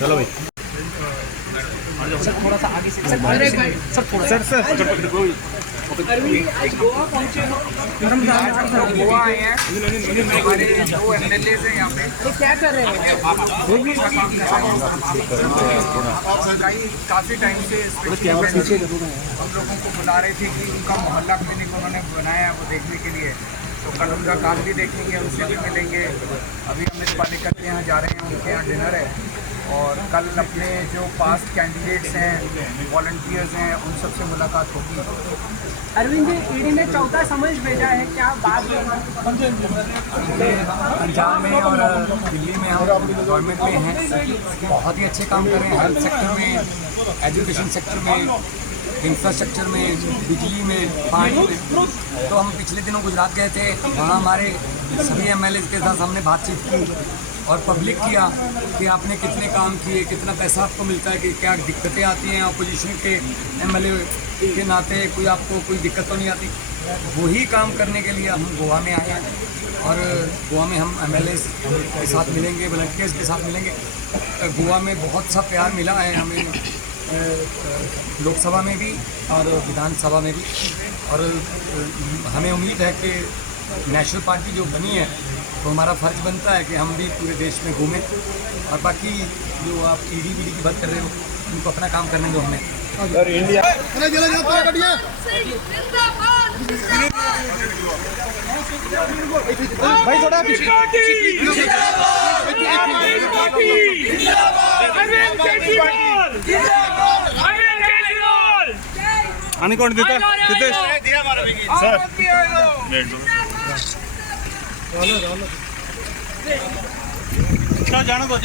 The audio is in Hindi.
चलो भाई सर थोड़ा सा आगे से सर थोड़ा सर सर गोवा पहुंचे हो गोवा आए हैं। हमारे दो एमएलए हैं यहाँ पे। तो क्या कर रहे हैं काफी टाइम से हम लोगों को बुला रहे थे कि उनका मोहल्ला क्लिनिक उन्होंने बनाया है वो देखने के लिए, तो कल उनका काम भी देखेंगे, उनसे भी मिलेंगे। अभी अमित पालेकर के यहाँ जा रहे हैं, उनके यहाँ डिनर है। और कल अपने जो पास्ट कैंडिडेट्स हैं, वॉलंटियर्स हैं, उन सबसे मुलाकात होगी। अरविंद जी, ईडी ने चौथा समझ भेजा है, क्या बात है? पंजाब में और दिल्ली में हम गवर्नमेंट में हैं, बहुत ही अच्छे काम कर रहे हैं। हेल्थ सेक्टर में, एजुकेशन सेक्टर में, इंफ्रास्ट्रक्चर में, बिजली में, पानी में। तो हम पिछले दिनों गुजरात गए थे, वहाँ हमारे सभी एमएलए के साथ हमने बातचीत की और पब्लिक किया कि आपने कितने काम किए, कितना पैसा आपको मिलता है, कि क्या दिक्कतें आती हैं अपोजिशन के एमएलए के नाते, कोई आपको कोई दिक्कत तो नहीं आती। वही काम करने के लिए हम गोवा में आए हैं और गोवा में हम एमएलए के साथ मिलेंगे, वॉलंटियर्स के साथ मिलेंगे। गोवा में बहुत सा प्यार मिला है हमें, लोकसभा में भी और विधानसभा में भी। और हमें उम्मीद है कि नेशनल पार्टी जो बनी है तो हमारा फ़र्ज बनता है कि हम भी पूरे देश में घूमें। और बाकी जो आप ईडी की बात कर रहे हो, उनको अपना काम करने दो हमें। इंडिया भाई थोड़ा आणि कोण देता तिथे सर जाने दो